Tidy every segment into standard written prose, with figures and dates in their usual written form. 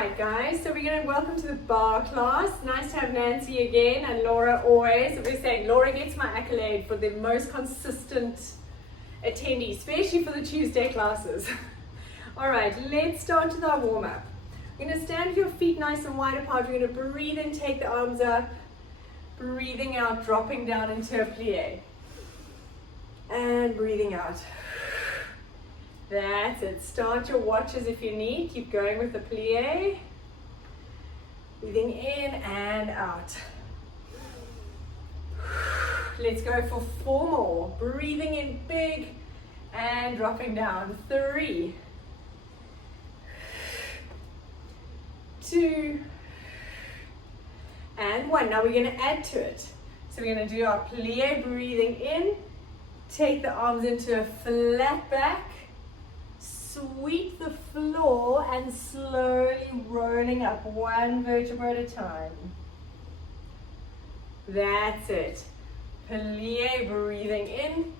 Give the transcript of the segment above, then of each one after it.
right, guys, so we're going to welcome to the bar class. Nice to have Nancy again and Laura always. We're saying Laura gets my accolade for the most consistent attendee, especially for the Tuesday classes. All right, let's start with our warm-up. We're going to stand with your feet nice and wide apart. We're going to breathe in, take the arms up, breathing out, dropping down into a plie. And breathing out. That's it. Start your watches if you need. Keep going with the plie. Breathing in and out. Let's go for 4 more. Breathing in big and dropping down. 3, 2, and 1. Now we're going to add to it. So we're going to do our plie, breathing in. Take the arms into a flat back. Sweep the floor and slowly rolling up 1 vertebra at a time. That's it. Plie, breathing in,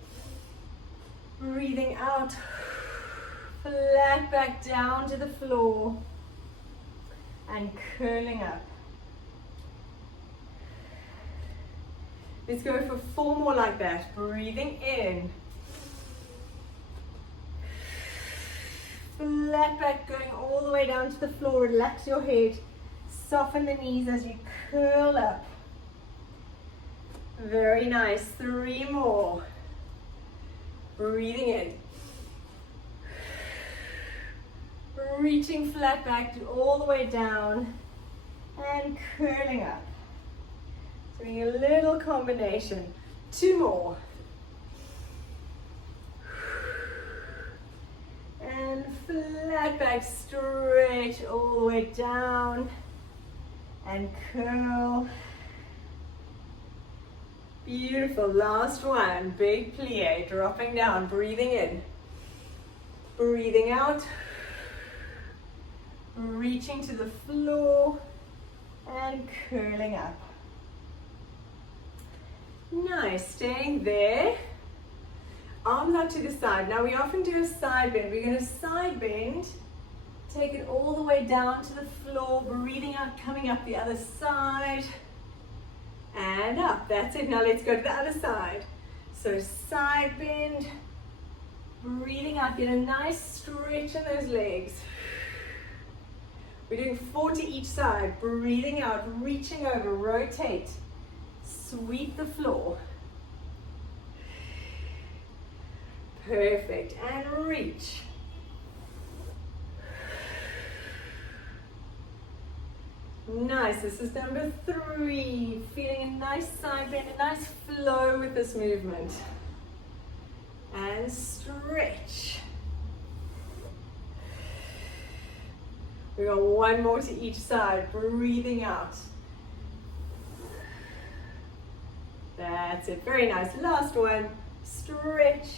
breathing out, flat back down to the floor and curling up. Let's go for 4 more like that. Breathing in. Flat back, going all the way down to the floor. Relax your head. Soften the knees as you curl up. Very nice. 3 more. Breathing in. Reaching flat back all the way down and curling up. Doing a little combination. 2 more. And flat back, stretch all the way down and curl. Beautiful. Last one. Big plie, dropping down, breathing in, breathing out, reaching to the floor and curling up. Nice. Staying there. Arms out to the side. Now we often do a side bend. We're going to side bend, take it all the way down to the floor, breathing out, coming up the other side, and up. That's it. Now let's go to the other side. So side bend, breathing out, get a nice stretch in those legs. We're doing 4 to each side, breathing out, reaching over, rotate, sweep the floor. Perfect, and reach. Nice, this is number 3. Feeling a nice side bend, a nice flow with this movement. And stretch. We got 1 more to each side, breathing out. That's it, very nice. Last one, stretch.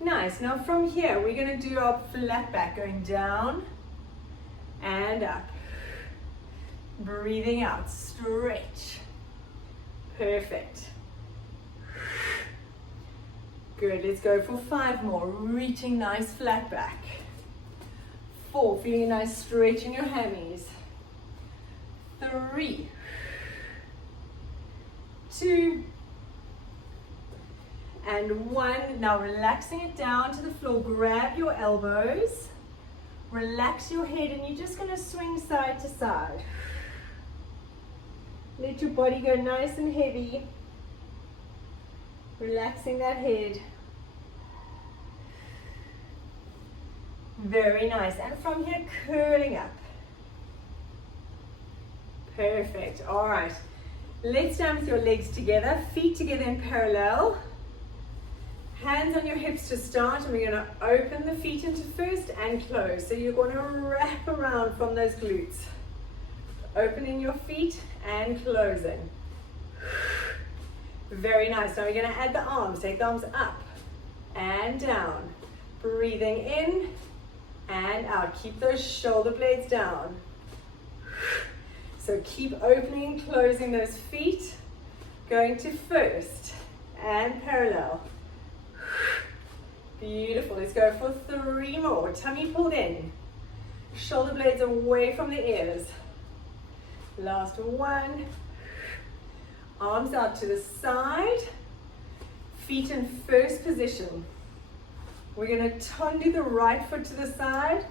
Nice. Now from here, we're going to do our flat back, going down and up. Breathing out, stretch. Perfect. Good. Let's go for 5 more. Reaching nice flat back. 4, feeling a nice stretch in your hammies. 3, 2, and 1. Now relaxing it down to the floor. Grab your elbows. Relax your head and you're just going to swing side to side. Let your body go nice and heavy. Relaxing that head. Very nice. And from here, curling up. Perfect. All right. Let's stand with your legs together. Feet together in parallel. Hands on your hips to start, and we're going to open the feet into first and close. So you're going to wrap around from those glutes. Opening your feet and closing. Very nice. Now we're going to add the arms. Take the arms up and down. Breathing in and out. Keep those shoulder blades down. So keep opening and closing those feet. Going to first and parallel. Beautiful. Let's go for 3 more. Tummy pulled in. Shoulder blades away from the ears. Last one. Arms out to the side. Feet in first position. We're going to tendu the right foot to the side.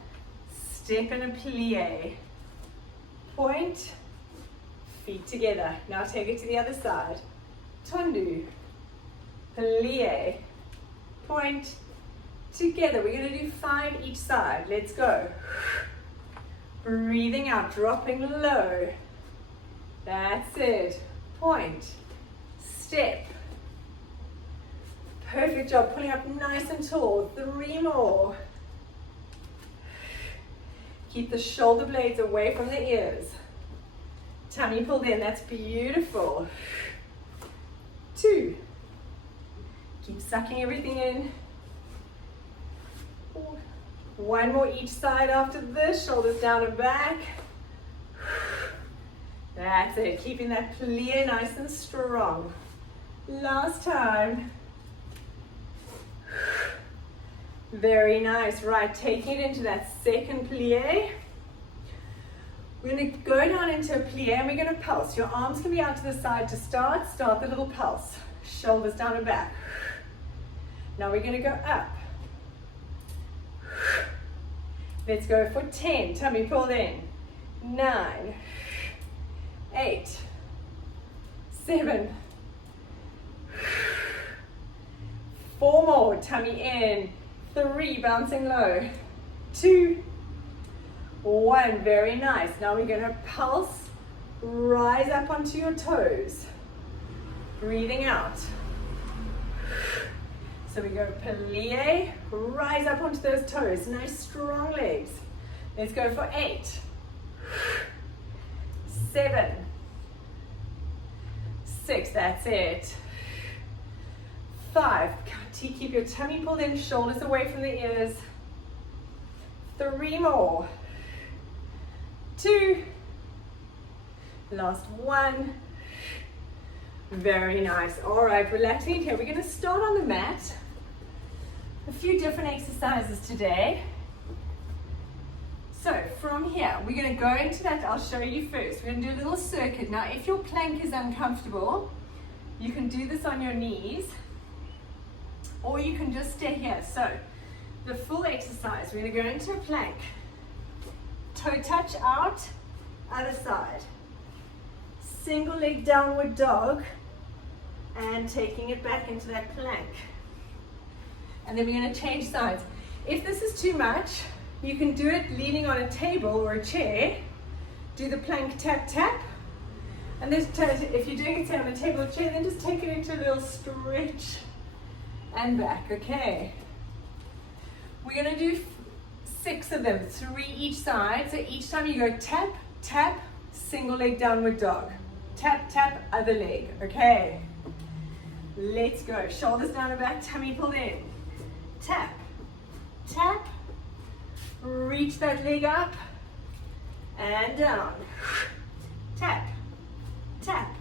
Step in a plie. Point. Feet together. Now take it to the other side. Tendu. Plie. Point. Together. We're going to do 5 each side. Let's go. Breathing out, dropping low. That's it. Point. Step. Perfect job. Pulling up nice and tall. 3 more. Keep the shoulder blades away from the ears. Tummy pulled in. That's beautiful. 2. Keep sucking everything in. 1 more each side after this. Shoulders down and back. That's it. Keeping that plie nice and strong. Last time. Very nice. Right, taking it into that second plie. We're going to go down into a plie and we're going to pulse. Your arms can be out to the side to start. Start the little pulse. Shoulders down and back. Now we're going to go up. Let's go for 10. Tummy pulled in. 9, 8, 7, 4 more. Tummy in. 3, bouncing low. 2, 1. Very nice. Now we're going to pulse. Rise up onto your toes. Breathing out. So we go plie, rise up onto those toes. Nice strong legs. Let's go for 8, 7, 6, that's it. 5, keep your tummy pulled in, shoulders away from the ears. 3 more. 2, last 1. Very nice. All right, relaxing here. We're going to start on the mat. A few different exercises today. So from here, we're going to go into that. I'll show you first. We're going to do a little circuit. Now, if your plank is uncomfortable, you can do this on your knees, or you can just stay here. So the full exercise, we're going to go into a plank. Toe touch out, other side. Single leg downward dog, and taking it back into that plank. And then we're going to change sides. If this is too much, you can do it leaning on a table or a chair. Do the plank tap tap. And then if you're doing it on a table or chair, then just take it into a little stretch and back. Okay. We're going to do 6 of them, 3 each side. So each time you go tap, tap, single leg downward dog. Tap, tap, other leg. Okay. Let's go. Shoulders down and back, tummy pulled in. Tap, tap, reach that leg up and down. Tap, tap,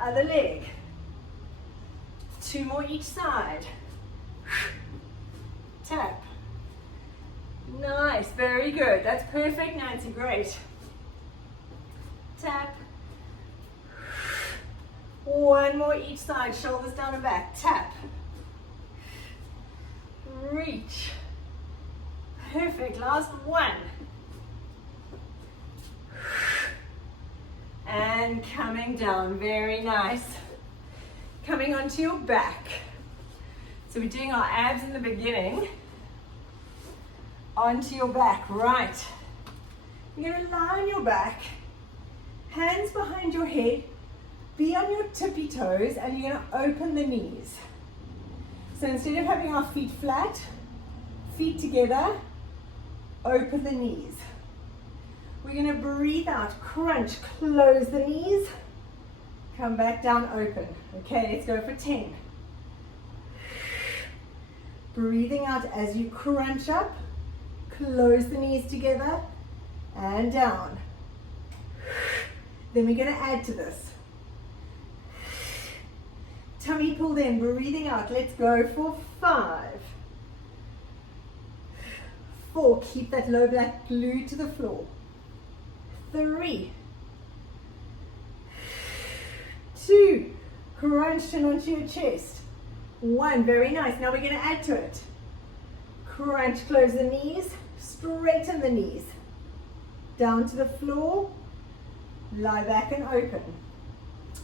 other leg. 2 more each side. Tap. Nice, very good. That's perfect, Nancy, great. Tap. 1 more each side, shoulders down and back. Tap. Reach. Perfect, last 1. And coming down, very nice. Coming onto your back. So we're doing our abs in the beginning. Onto your back, right. You're going to lie on your back, hands behind your head, be on your tippy toes, and you're going to open the knees. So instead of having our feet flat, feet together, open the knees. We're going to breathe out, crunch, close the knees, come back down, open. Okay, let's go for 10. Breathing out as you crunch up, close the knees together, and down. Then we're going to add to this. Tummy pulled in, breathing out. Let's go for 5, 4, keep that low back glued to the floor. 3, 2, crunch chin onto your chest. 1, very nice. Now we're going to add to it. Crunch, close the knees, straighten the knees. Down to the floor, lie back and open.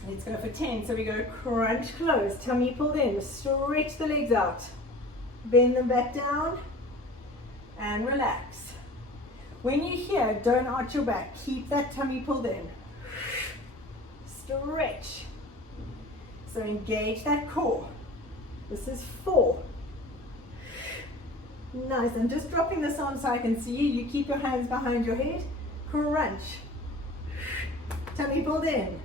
Let's go for 10. So we go crunch, close, tummy pulled in, stretch the legs out. Bend them back down and relax. When you're here, don't arch your back. Keep that tummy pulled in. Stretch. So engage that core. This is 4. Nice. I'm just dropping this on so I can see you. You keep your hands behind your head. Crunch. Tummy pulled in.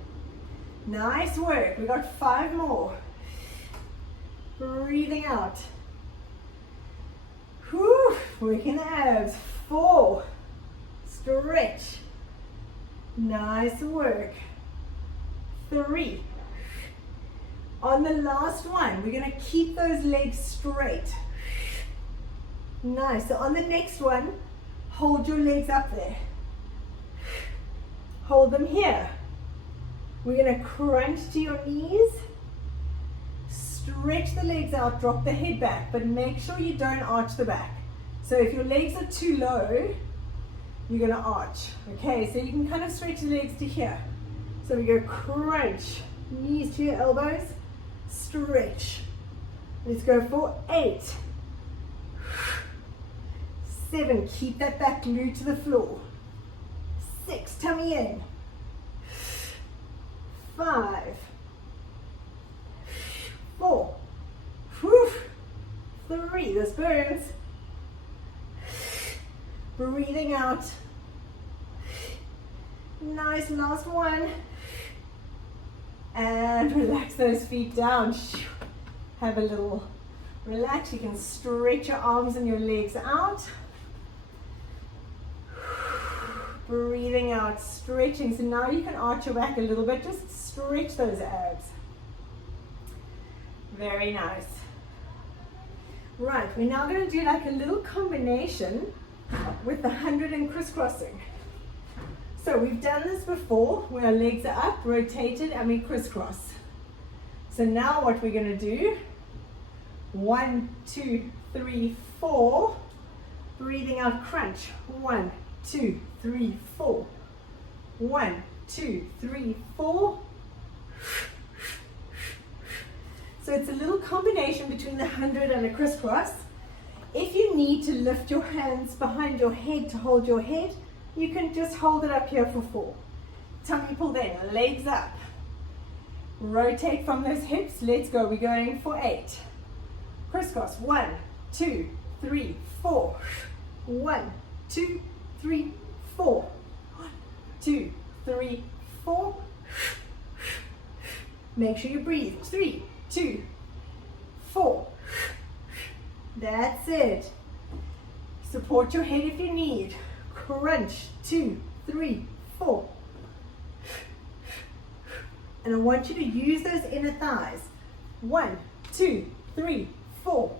Nice work. We got 5 more. Breathing out. Whew. Working the abs. 4. Stretch. Nice work. 3. On the last one, we're going to keep those legs straight. Nice. So on the next one, hold your legs up there. Hold them here. We're going to crunch to your knees. Stretch the legs out, drop the head back, but make sure you don't arch the back. So if your legs are too low, you're going to arch. Okay, so you can kind of stretch the legs to here. So we go crunch, knees to your elbows, stretch. Let's go for 8. 7, keep that back glued to the floor. 6, tummy in. 5, 4, whew, 3, this burns. Breathing out. Nice, last one. And relax those feet down. Have a little relax. You can stretch your arms and your legs out. Breathing out, stretching. So now you can arch your back a little bit. Just stretch those abs. Very nice. Right, we're now going to do like a little combination with the 100 and crisscrossing. So we've done this before where our legs are up, rotated, and we crisscross. So now what we're going to do, 1, 2, 3, 4. Breathing out, crunch. 1, 2, 3, 4. 1, 2, 3, 4. So it's a little combination between the 100 and a crisscross. If you need to lift your hands behind your head to hold your head, you can just hold it up here for 4. Tummy pulled in, legs up. Rotate from those hips. Let's go. We're going for 8. Crisscross. 1, 2, 3, 4. 1, 2, 3, 4. 1, 2, 3, 4. Make sure you breathe. 3, 2, 4. That's it. Support your head if you need. Crunch. 2, 3, 4. And I want you to use those inner thighs. 1, 2, 3, 4.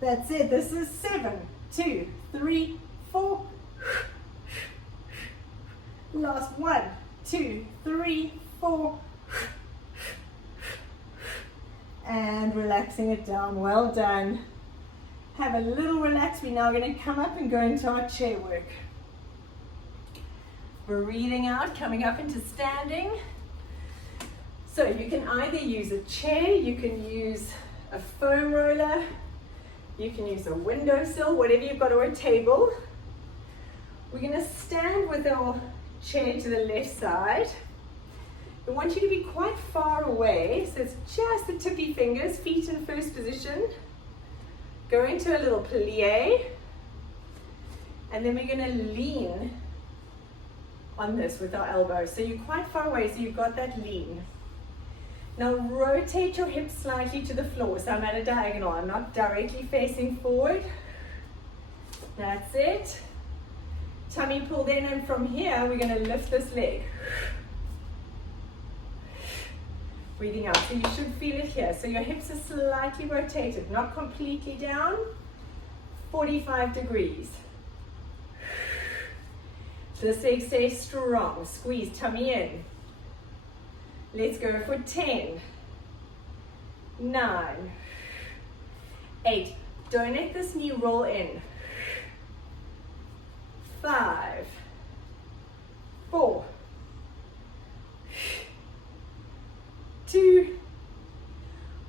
That's it. This is 7, 2, 3, 4. Last 1, 2, 3, 4. And relaxing it down. Well done. Have a little relax. We're now going to come up and go into our chair work. Breathing out, coming up into standing. So you can either use a chair, you can use a foam roller, you can use a windowsill, whatever you've got, or a table. We're going to stand with our chair to the left side. I want you to be quite far away, so it's just the tippy fingers, feet in first position. Go into a little plie, and then we're going to lean on this with our elbows. So you're quite far away, so you've got that lean. Now rotate your hips slightly to the floor, so I'm at a diagonal. I'm not directly facing forward. That's it. Tummy pulled in, and from here we're going to lift this leg. Breathing out, so you should feel it here. So your hips are slightly rotated, not completely down. 45 degrees. This leg stays strong. Squeeze tummy in. Let's go for 10, 9, 8. Don't let this knee roll in. 5, 4, 2,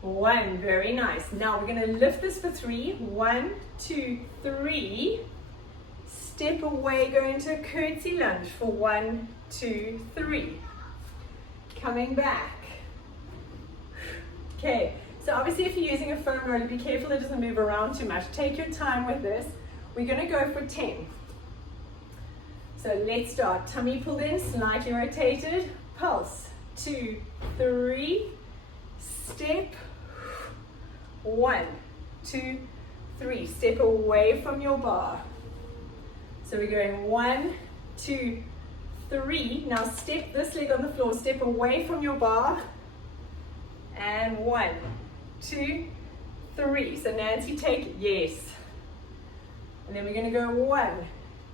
1. Very nice. Now we're going to lift this for 3. 1, 2, 3. Step away, go into a curtsy lunge for 1, 2, 3. Coming back. Okay, so obviously if you're using a foam roller, be careful it doesn't move around too much. Take your time with this. We're going to go for 10. So let's start. Tummy pulled in, slightly rotated. Pulse. 2, 3. Step. 1, 2, 3. Step away from your bar. So we're going 1, 2, 3. Now step this leg on the floor. Step away from your bar. And 1, 2, 3. So Nancy, take yes. And then we're going to go 1,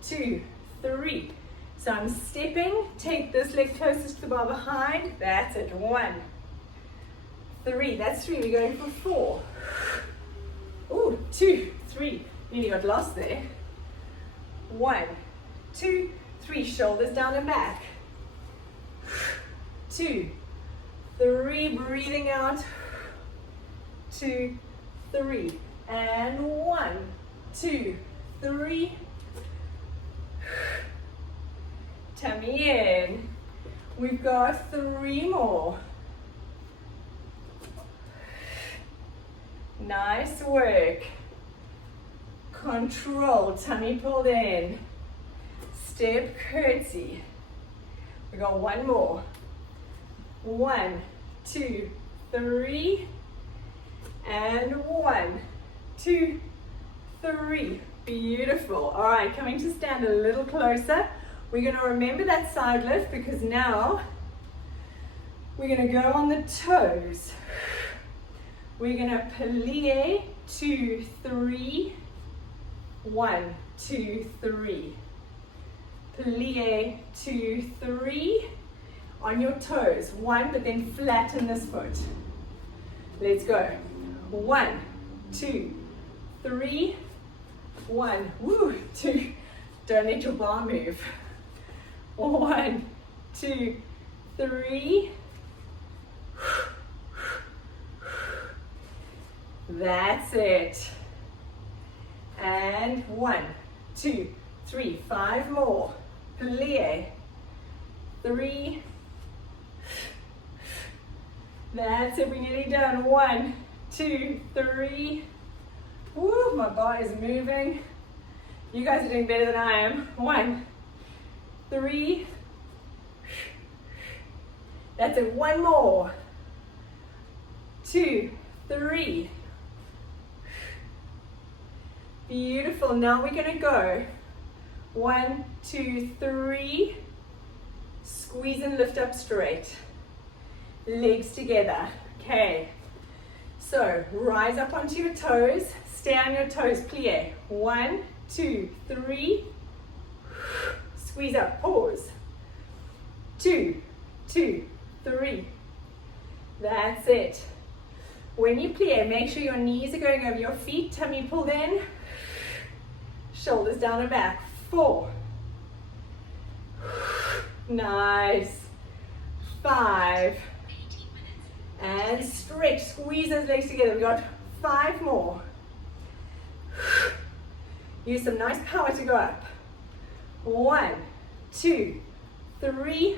2, 3. So I'm stepping. Take this leg closest to the bar behind. That's it. 1, 3. That's 3. We're going for 4. Ooh, 2, 3. Nearly got lost there. 1, 2, 3. Shoulders down and back. 2, 3. Breathing out. 2, 3. And 1, 2, 3. Tummy in. We've got 3 more. Nice work. Control, tummy pulled in. Step, curtsy. We got 1 more. 1, 2, 3. And 1, 2, 3. Beautiful. All right, coming to stand a little closer. We're going to remember that side lift because now we're going to go on the toes. We're going to plie, 2, 3. 1, 2, 3. Plie, 2, 3. On your toes. 1, but then flatten this foot. Let's go. 1, 2, 3. 1, woo, 2. Don't let your bar move. 1, 2, 3. That's it. And 1, 2, 3, 5 more. Plie. 3. That's it, we're nearly done. 1, 2, 3. Woo, my bar is moving. You guys are doing better than I am. 1, 3. That's it, 1 more. 2, 3. Beautiful. Now we're going to go 1, 2, 3. Squeeze and lift up straight. Legs together. Okay. So rise up onto your toes. Stay on your toes. Plie. 1, 2, 3. Squeeze up. Pause. 2, 2, 3. That's it. When you plie, make sure your knees are going over your feet. Tummy pulled in. Shoulders down and back. 4. Nice. 5. And stretch. Squeeze those legs together. We've got 5 more. Use some nice power to go up. 1, 2, 3.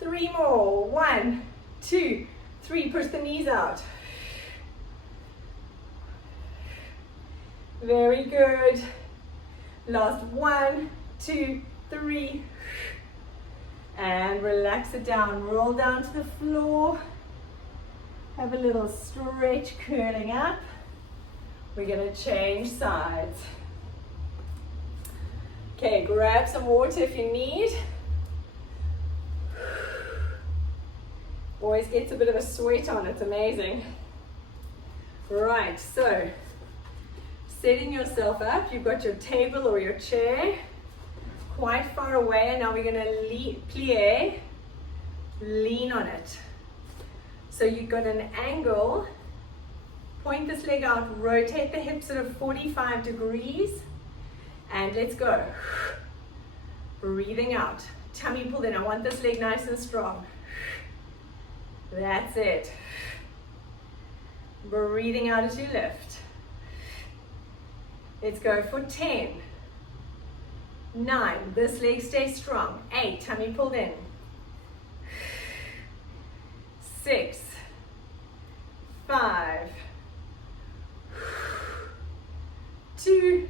3 more. 1, 2, 3. Push the knees out. Very good. Last 1, 2, 3. And relax it down. Roll down to the floor. Have a little stretch, curling up. We're going to change sides. Okay, grab some water if you need. Always gets a bit of a sweat on, it's amazing. Right, so Setting yourself up. You've got your table or your chair quite far away. And now we're going to plie, lean on it. So you've got an angle. Point this leg out. Rotate the hips at 45 degrees. And let's go. Breathing out. Tummy pulled in. I want this leg nice and strong. That's it. Breathing out as you lift. Let's go for 10. 9. This leg stays strong. 8. Tummy pulled in. 6. 5. 2.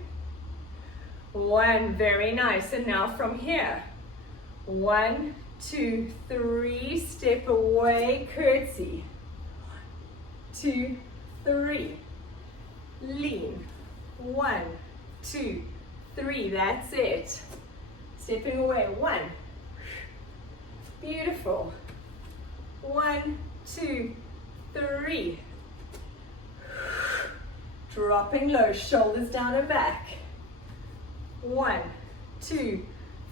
1. Very nice. And now from here. 1, 2, 3. Step away. Curtsy. 2, 3. Lean. 1, 2, 3. That's it. Stepping away. 1. Beautiful. 1, 2, 3. Dropping low. Shoulders down and back. 1, 2,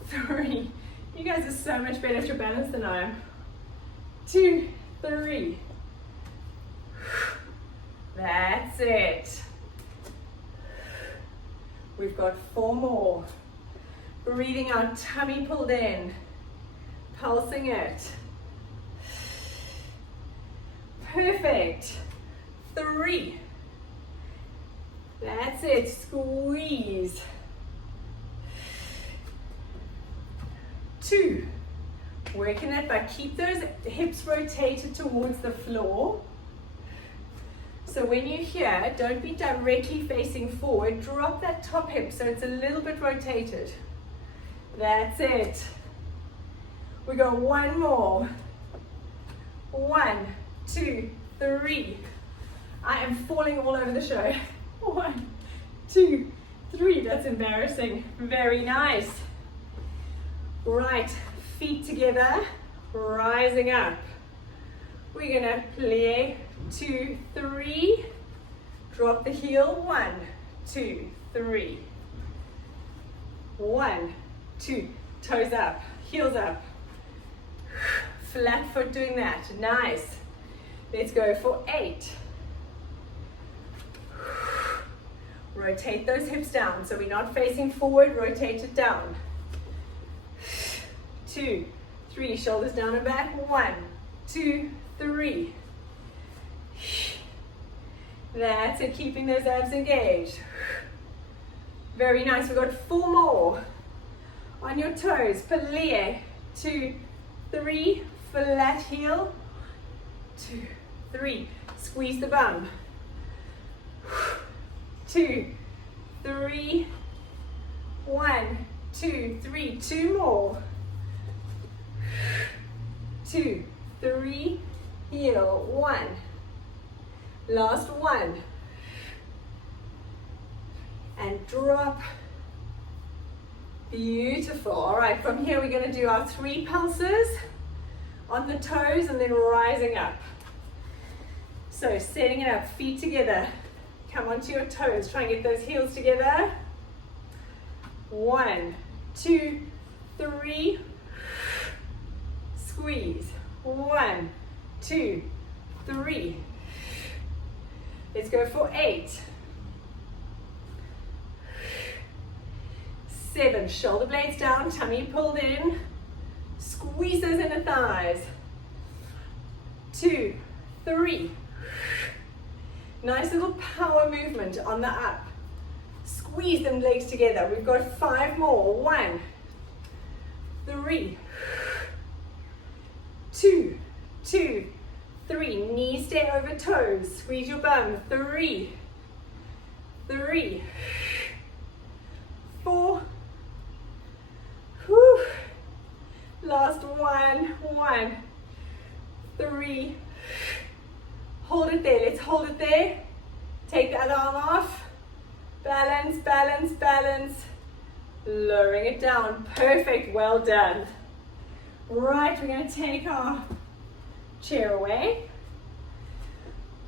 3. You guys are so much better at your balance than I am. 2, 3. That's it. We've got 4 more. Breathing out, tummy pulled in. Pulsing it. Perfect. 3. That's it. Squeeze. 2. Working it back. Keep those hips rotated towards the floor. So when you're here, don't be directly facing forward. Drop that top hip so it's a little bit rotated. That's it. We go 1 more. 1, 2, 3. I am falling all over the show. 1, 2, 3. That's embarrassing. Very nice. Right, feet together, rising up. We're gonna plie, 2, 3. Drop the heel, 1, 2, 3. 1, 2. Toes up, heels up. Flat foot doing that. Nice. Let's go for 8. Rotate those hips down. So we're not facing forward, rotate it down. 2, 3. Shoulders down and back. 1, 2, 3. That's it. Keeping those abs engaged. Very nice. We've got 4 more. On your toes. Plie. 2, 3. Flat heel. 2, 3. Squeeze the bum. 2, 3. 1, 2, 3. 2 more. 2, 3. Heel. 1. Last 1. And drop. Beautiful. All right, from here we're going to do our 3 pulses on the toes and then rising up. So setting it up, feet together. Come onto your toes. Try and get those heels together. 1, 2, 3. Squeeze. 1, 2, 3. Let's go for 8. 7. Shoulder blades down, tummy pulled in. Squeeze those inner thighs. 2, 3. Nice little power movement on the up. Squeeze them legs together. We've got 5 more. 1, 3. 2, 2, 3. Knees stay over toes. Squeeze your bum. 3, 3. 4. Whew. Last 1, 1, 3. Hold it there. Let's hold it there. Take that arm off. Balance, balance, balance. Lowering it down. Perfect. Well done. Right, we're going to take our chair away.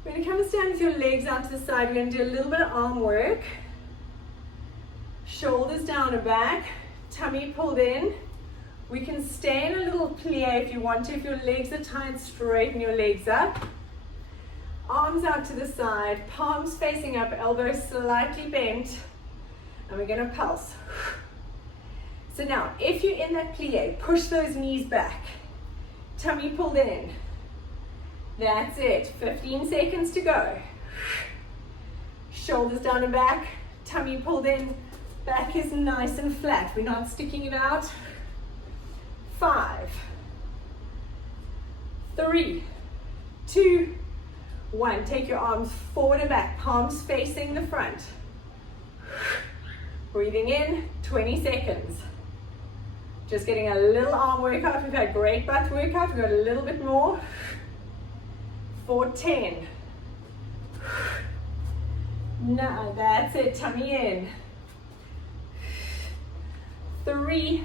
We're going to come and stand with your legs out to the side. We're going to do a little bit of arm work. Shoulders down and back, tummy pulled in. We can stay in a little plie if you want to. If your legs are tight, straighten your legs up. Arms out to the side, palms facing up, elbows slightly bent. And we're going to pulse. So now, if you're in that plie, push those knees back. Tummy pulled in. That's it. 15 seconds to go. Shoulders down and back, tummy pulled in. Back is nice and flat. We're not sticking it out. 5, 3, 2, 1. Take your arms forward and back, palms facing the front. Breathing in, 20 seconds. Just getting a little arm workout. We've had great butt workout. We've got a little bit more. For 10. Now, that's it. Tummy in. 3,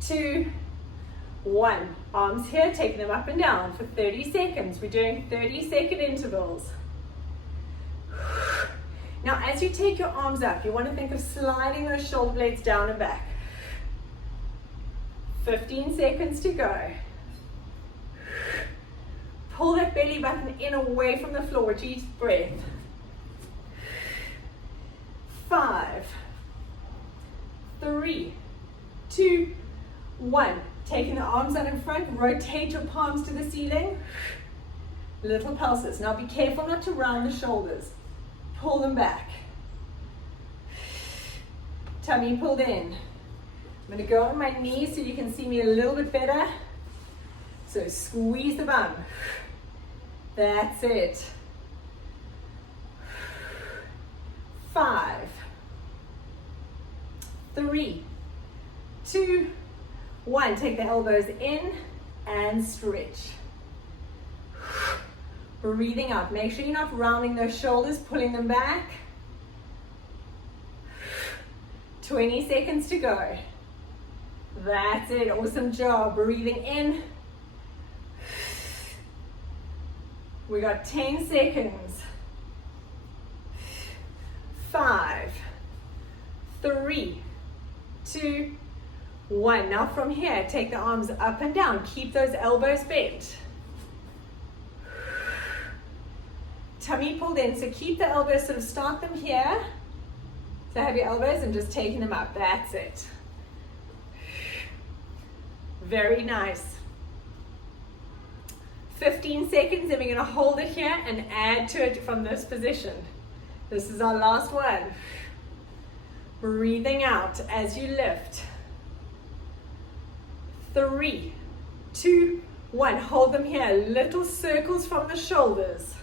2, 1. Arms here, taking them up and down for 30 seconds. We're doing 30-second intervals. Now, as you take your arms up, you want to think of sliding those shoulder blades down and back. 15 seconds to go. Pull that belly button in away from the floor with each breath. 5, 3, 2, 1. Taking the arms out in front, rotate your palms to the ceiling. Little pulses. Now be careful not to round the shoulders. Pull them back. Tummy pulled in. I'm going to go on my knees so you can see me a little bit better. So squeeze the bum. That's it. 5, 3, 2, 1. Take the elbows in and stretch. Breathing out. Make sure you're not rounding those shoulders, pulling them back. 20 seconds to go. That's it. Awesome job. Breathing in. We got 10 seconds. 5, 3, 2, 1. Now from here, take the arms up and down. Keep those elbows bent. Tummy pulled in, so keep the elbows, sort of start them here. So have your elbows and just taking them up. That's it. Very nice. 15 seconds, then we're going to hold it here and add to it from this position. This is our last one. Breathing out as you lift. 3, 2, 1. Hold them here. Little circles from the shoulders.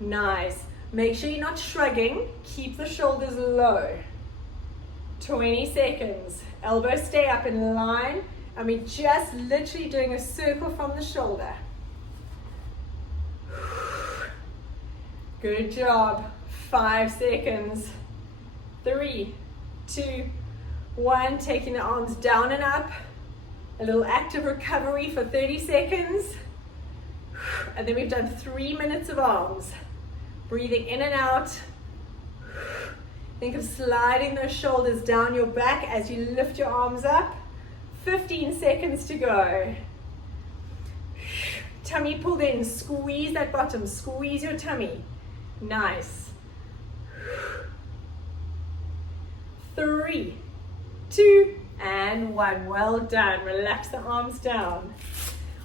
Nice. Make sure you're not shrugging. Keep the shoulders low. 20 seconds. Elbows stay up in line. And we're just literally doing a circle from the shoulder. Good job. 5 seconds. 3, 2, 1. Taking the arms down and up. A little active recovery for 30 seconds. And then we've done 3 minutes of arms. Breathing in and out. Think of sliding those shoulders down your back as you lift your arms up. 15 seconds to go. Tummy pulled in. Squeeze that bottom. Squeeze your tummy. Nice. 3, 2, and 1. Well done. Relax the arms down.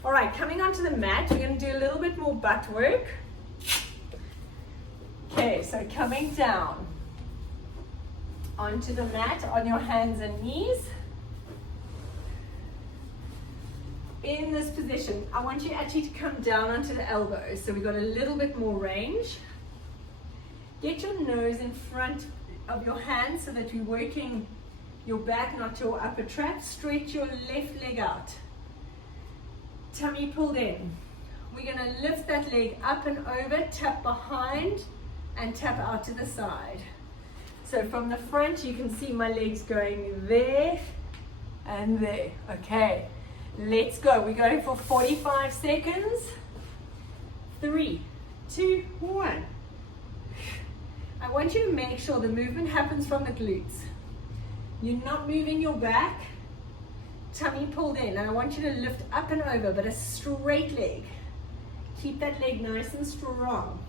All right, coming onto the mat, we're going to do a little bit more butt work. Okay, so coming down onto the mat on your hands and knees. In this position, I want you actually to come down onto the elbows, so we've got a little bit more range. Get your nose in front of your hands so that you're working your back, not your upper trap. Stretch your left leg out. Tummy pulled in. We're going to lift that leg up and over, tap behind, and tap out to the side. So from the front, you can see my legs going there and there. Okay. Let's go. We're going for 45 seconds. 3, 2, 1. I want you to make sure the movement happens from the glutes. You're not moving your back, tummy pulled in, and I want you to lift up and over, but a straight leg. Keep that leg nice and strong.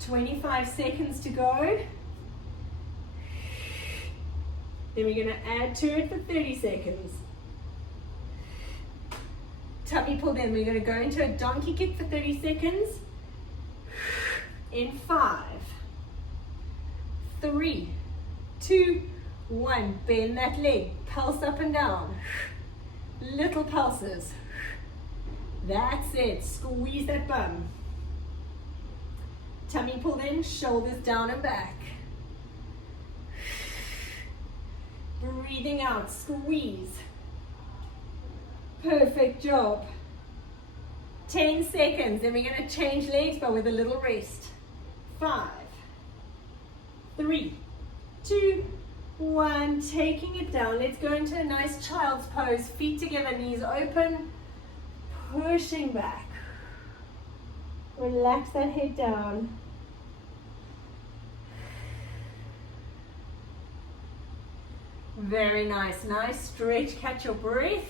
25 seconds to go. Then we're going to add to it for 30 seconds. Tummy pulled in. We're going to go into a donkey kick for 30 seconds. In 5, 3, 2, 1. Bend that leg. Pulse up and down. Little pulses. That's it. Squeeze that bum. Tummy pulled in, shoulders down and back. Breathing out, squeeze. Perfect job. 10 seconds, then we're going to change legs but with a little rest. 5, 3, 2, 1. Taking it down. Let's go into a nice child's pose. Feet together, knees open. Pushing back. Relax that head down. Very nice. Nice stretch. Catch your breath.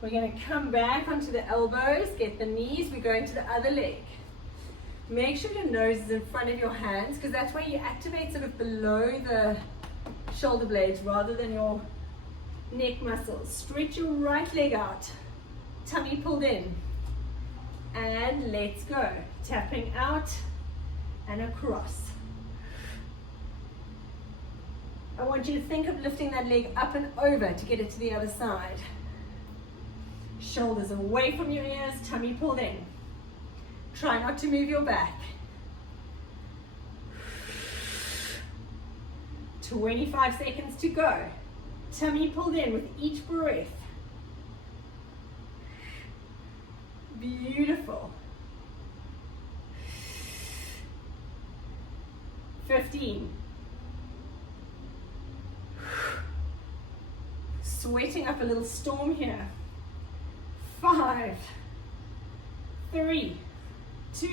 We're going to come back onto the elbows. Get the knees. We go into the other leg. Make sure your nose is in front of your hands because that's where you activate sort of below the shoulder blades rather than your neck muscles. Stretch your right leg out. Tummy pulled in. And let's go. Tapping out and across. I want you to think of lifting that leg up and over to get it to the other side. Shoulders away from your ears, tummy pulled in. Try not to move your back. 25 seconds to go. Tummy pulled in with each breath. Beautiful. 15. Sweating up a little storm here. 5, 3, 2,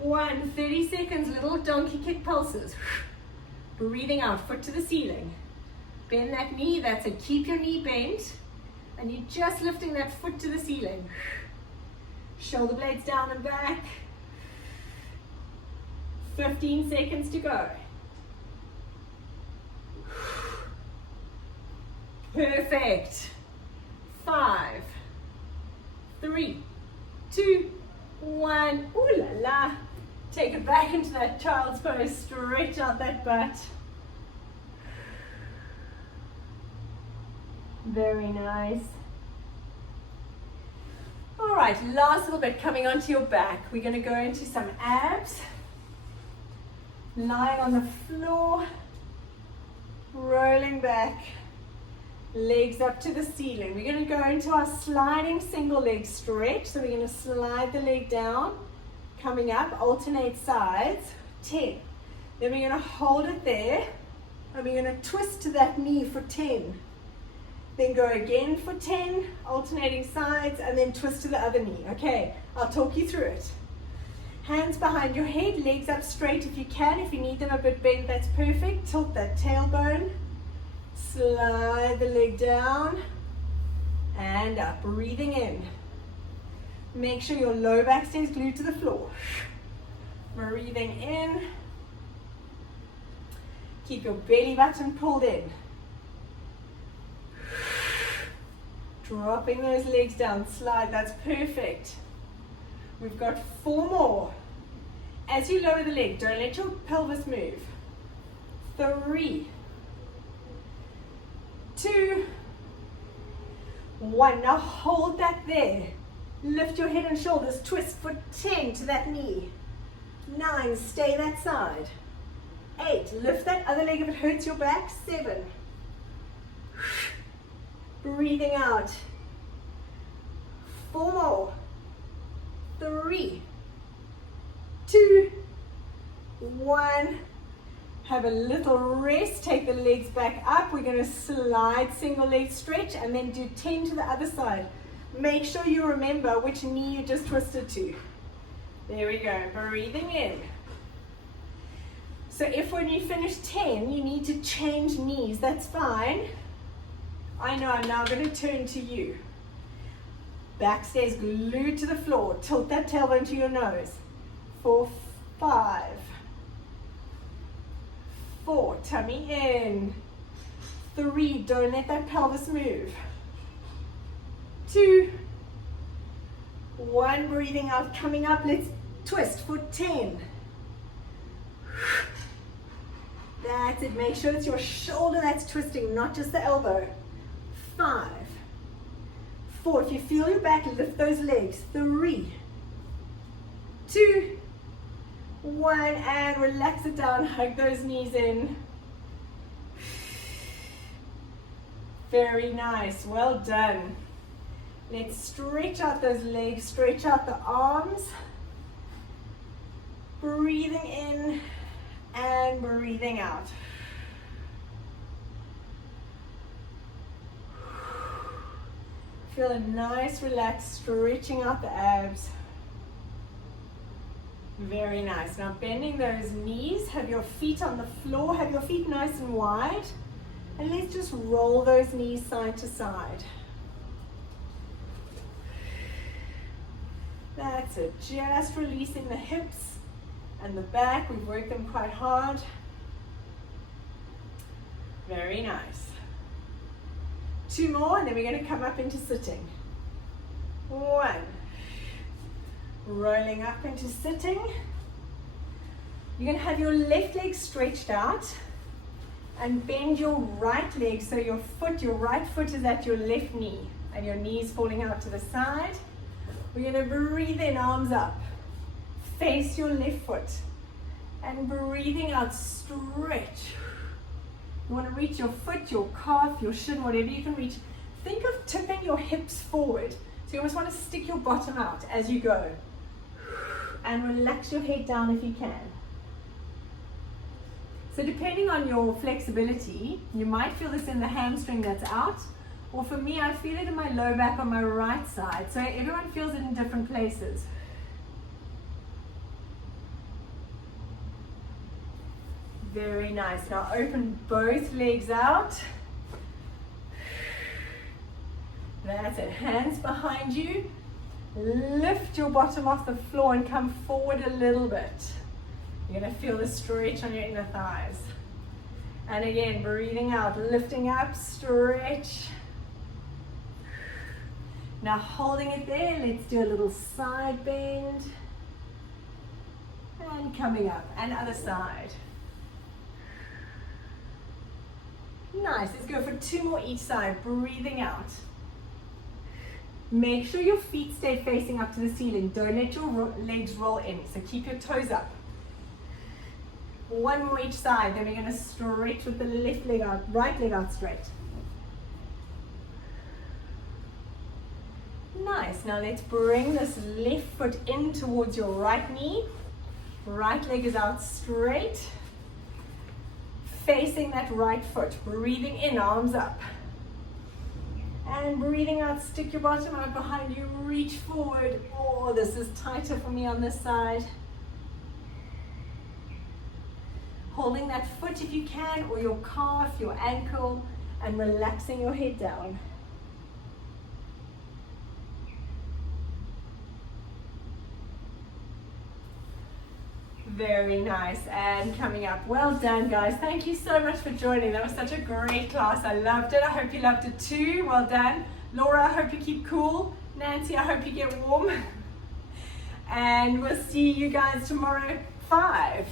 1. 30 seconds, little donkey kick pulses. Breathing out, foot to the ceiling. Bend that knee, that's it. Keep your knee bent. And you're just lifting that foot to the ceiling. Shoulder blades down and back. 15 seconds to go. Perfect. 5, 3, 2, 1. Ooh la la. Take it back into that child's pose. Stretch out that butt. Very nice. All right, last little bit coming onto your back. We're going to go into some abs. Lying on the floor. Rolling back. Legs up to the ceiling. We're going to go into our sliding single leg stretch. So we're going to slide the leg down, coming up, alternate sides. 10. Then we're going to hold it there, and we're going to twist to that knee for 10. Then go again for 10, alternating sides, and then twist to the other knee. Okay, I'll talk you through it. Hands behind your head, legs up straight if you can. If you need them a bit bent, that's perfect. Tilt that tailbone. Slide the leg down and up, breathing in. Make sure your low back stays glued to the floor. Breathing in. Keep your belly button pulled in. Dropping those legs down, slide, that's perfect. We've got 4 more. As you lower the leg, don't let your pelvis move. 3, 2, 1. Now hold that there. Lift your head and shoulders, twist for 10 to that knee. 9, stay that side. 8, lift that other leg if it hurts your back. 7. Breathing out. 4 more. 3, 2, 1. Have a little rest. Take the legs back up. We're going to slide single leg stretch and then do 10 to the other side. Make sure you remember which knee you just twisted to. There we go. Breathing in. So if when you finish 10, you need to change knees, that's fine. I know I'm now going to turn to you. Back stays glued to the floor. Tilt that tailbone to your nose. 4, 5, 4, tummy in. 3, don't let that pelvis move. 2, 1, breathing out, coming up. Let's twist for 10. That's it. Make sure it's your shoulder that's twisting, not just the elbow. 5, 4. If you feel your back, lift those legs. 3, 2, 1, and relax it down. Hug those knees in. Very nice. Well done. Let's stretch out those legs, stretch out the arms. Breathing in and breathing out. Feel a nice relax, stretching out the abs. Very nice. Now bending those knees, have your feet on the floor, have your feet nice and wide, and let's just roll those knees side to side. That's it. Just releasing the hips and the back. We've worked them quite hard. Very nice. 2 more, and then we're going to come up into sitting. 1. Rolling up into sitting. You're going to have your left leg stretched out and bend your right leg so your right foot is at your left knee and your knees falling out to the side. We're going to breathe in, arms up. Face your left foot. And breathing out, stretch. You want to reach your foot, your calf, your shin, whatever you can reach. Think of tipping your hips forward. So you almost want to stick your bottom out as you go. And relax your head down if you can. So depending on your flexibility, you might feel this in the hamstring that's out. Or for me, I feel it in my low back on my right side. So everyone feels it in different places. Very nice. Now open both legs out. That's it. Hands behind you. Lift your bottom off the floor and come forward a little bit. You're going to feel the stretch on your inner thighs. And again, breathing out, lifting up, stretch. Now holding it there, let's do a little side bend. And coming up, and other side. Nice, let's go for 2 more each side, breathing out. Make sure your feet stay facing up to the ceiling. Don't let your legs roll in, so keep your toes up. 1 more each side, then we're going to stretch with the left leg out, right leg out straight. Nice, now let's bring this left foot in towards your right knee. Right leg is out straight. Facing that right foot, breathing in, arms up. And breathing out, stick your bottom out behind you, reach forward. Oh, this is tighter for me on this side. Holding that foot if you can, or your calf, your ankle, and relaxing your head down. Very nice, and coming up. Well done, guys. Thank you so much for joining. That was such a great class. I loved it. I hope you loved it too. Well done. Laura, I hope you keep cool. Nancy, I hope you get warm. And we'll see you guys tomorrow, 5.